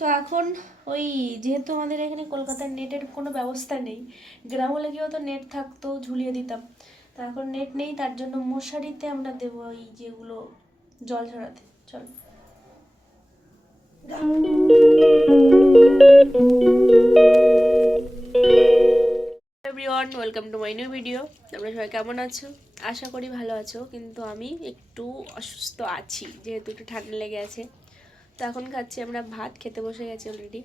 তো এখন ওই যেহেতু আমাদের এখানে কলকাতার নেটের কোনো ব্যবস্থা নেই, গ্রাম হলে কি হতো নেট থাকতো, ঝুলিয়ে দিতাম। তো এখন নেট নেই, তার জন্য মশারিতে আমরা দেবো ওই যেগুলো জল ঝরাতে। চল everyone, welcome to my new video. তোমরা সবাই কেমন আছো? আশা করি ভালো আছো, কিন্তু আমি একটু অসুস্থ আছি, যেহেতু একটু ঠান্ডা লেগে আছে। তো এখন খাচ্ছি আমরা ভাত, খেতে বসে গেছি অলরেডি।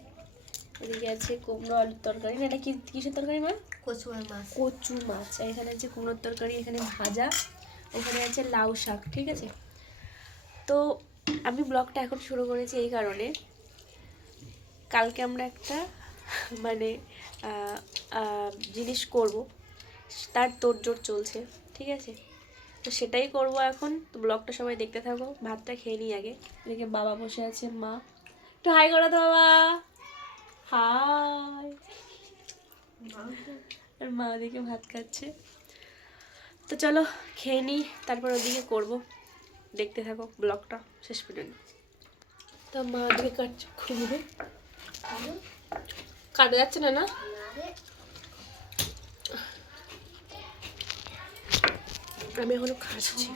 এদিকে আছে কুমড়ো আলুর তরকারি, না এটা কি কিসের তরকারি মা? কচু মাছ। কচু মাছ। আর এখানে আছে কুমড়োর তরকারি, এখানে ভাজা, এখানে আছে লাউ শাক। ঠিক আছে, তো আমি ব্লগটা এখন শুরু করেছি এই কারণে, কালকে আমরা একটা মানে জিনিস করব, তার তোড়জোড় চলছে। ঠিক আছে, তো সেটাই করব এখন। তো ব্লগটা সবাই দেখতে থাকো। ভাতটা খেয়ে নিই আগে। এদিকে বাবা বসে আছে, মা একটু হাই করো তো বাবা, হাই। আর মা ওদিকে ভাত খাচ্ছে। তো চলো খেয়ে নিই, তারপর ওদিকে করব। দেখতে থাকো ব্লগটা শেষ পর্যন্ত। তো মা ওদিকে কাটছে, খুলবে কাটা যাচ্ছে না, না আমি এখনো খাচ্ছি।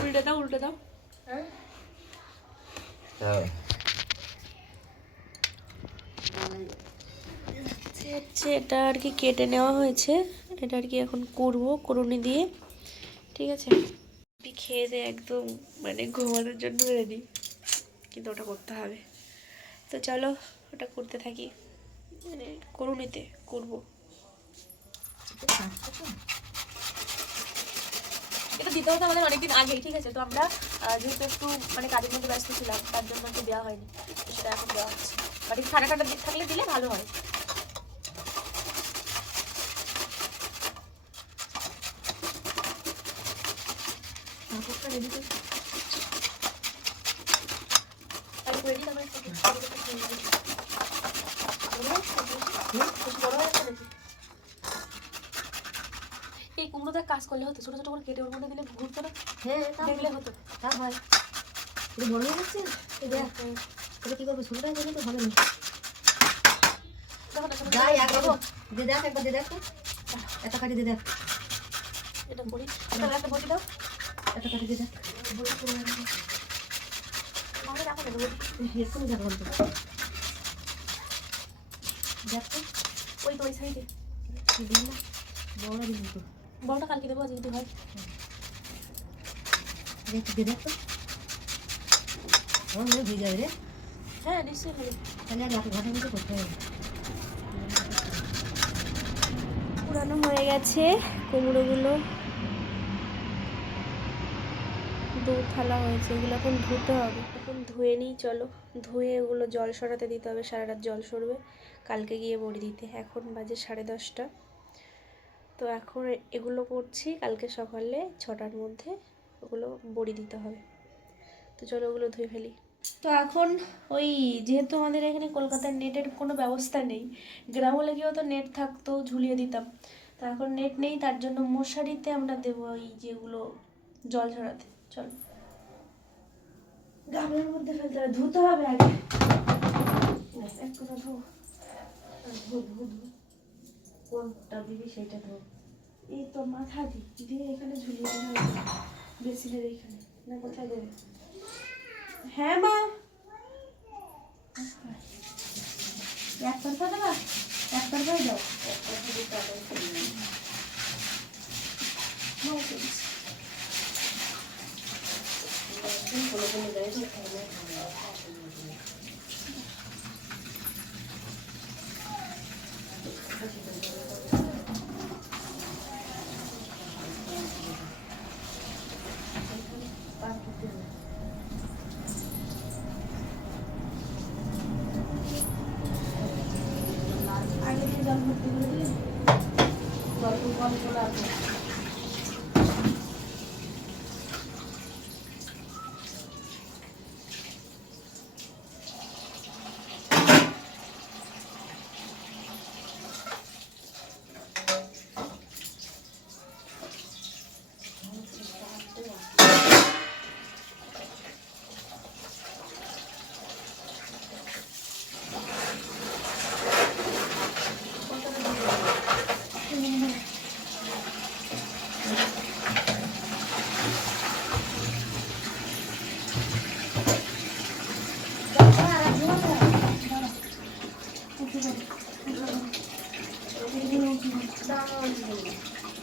উল্টে দাও, উল্টে দাও। এটা আর কি কেটে নেওয়া হয়েছে, এটা আর কি এখন করবো করুনি দিয়ে। ঠিক আছে, খেয়ে দিয়ে একদম মানে ঘুমানোর জন্য রেডি, কিন্তু ওটা করতে হবে। তো চলো ওটা করতে থাকি, মানে করুনিতে করবো। এটা দিতে হতো আমাদের অনেকদিন আগেই। ঠিক আছে, তো আমরা যেহেতু একটু মানে কাজের মধ্যে ব্যস্ত ছিলাম, তার জন্য একটু দেওয়া হয়নি, তো সেটা এখন দেওয়া হচ্ছে। বাট একটু ঠান্ডা ঠান্ডা থাকলে দিলে ভালো হয়। এই কুমড়োটা কাজ করলে হতো, ছোট ছোট করে কেটে ওর মধ্যে দিলে ঘুরতো না। হ্যাঁ, দেখলে হতো, তা হয়। এটা বড় হয়ে যাচ্ছে। দেখ এটা কি করবো, ছোটটাই করলে তো হবে না। যাই একবার দিয়ে দেখ, একবার দিয়ে দেখ তো, একটা কাটি দিয়ে দেখ। এটা করি, একটা বটি দাও, একটা কাটি দিয়ে দেখ। তাহলে রাখো না এক্ষুনি দেখলাম তো, দেখ তো। ওই তো ওই সাইডে বড় দিন তো, বড়টা কালকে দেবো আজ যদি হয়। দেখ দিয়ে দেখ তো। হয়ে যাবে রে। হ্যাঁ নিশ্চয়ই হবে। তাহলে আর ঘাটা মতো করতে হবে। পুরানো হয়ে গেছে কুমড়োগুলো, দু থালা হয়েছে, এগুলো এখন ধুতে হবে। এখন ধুয়ে নিই, চলো ধুয়ে এগুলো জল সরাতে দিতে হবে, সারা রাত জল সরবে, কালকে গিয়ে বড়ি দিতে। এখন বাজে 10:30। তো এখন এগুলো করছি, কালকে সকালে 6টার মধ্যে ওগুলো বড়ি দিতে হবে। তো চলো ওগুলো ধুয়ে ফেলি। তো এখন ওই যেহেতু আমাদের এখানে কলকাতার নেটের কোনো ব্যবস্থা নেই, গ্রাম হলে কি হতো নেট থাকতো, ঝুলিয়ে দিতাম। তো এখন নেট নেই, তার জন্য মশারিতে আমরা দেবো ওই যেগুলো জল ঝরাতে। চল গামলার মধ্যে ফেলতে হবে, ধুতে হবে আগে। এক কথা ধো, ধো ধো ধো, কোনটা দিবি সেটা ধো। এই তো মাথা দিয়ে এখানে ঝুলিয়ে দেওয়া হবে, বেসিনের এইখানে, না কোথায় দেবে? হ্যাঁ মা, একতরফা দেবা, একতরফাই দাও। আগে দিয়ে জল ভর্তি করে দিলে জল চলে আসবে।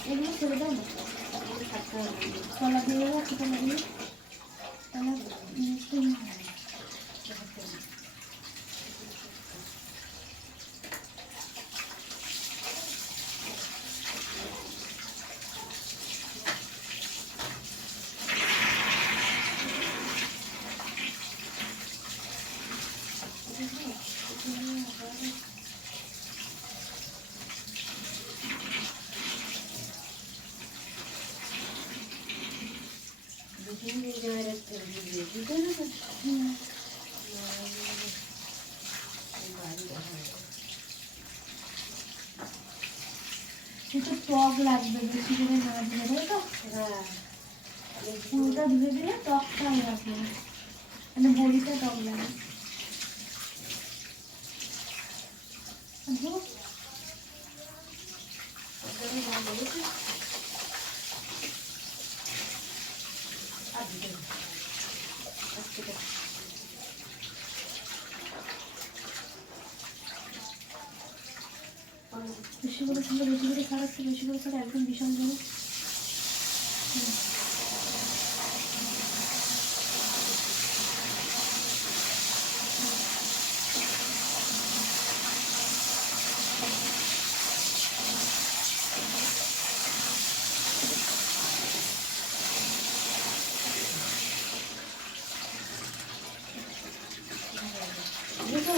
এগুলো ছেড়ে দাও না, তলা দিয়ে যাবো, একটু তলা দিয়ে তলা একটু টক লাগবে বেশি করে না দিলে, তাই তো? পুরোটা ধুয়ে দিলে টকটা লাগবে, মানে বড়িটা টক লাগে। বেশি করে ছাড়া, বেশি করে ছাড়াচ্ছে, বেশি করে ছাড়া একদম ভীষণ জিনিস। দেখো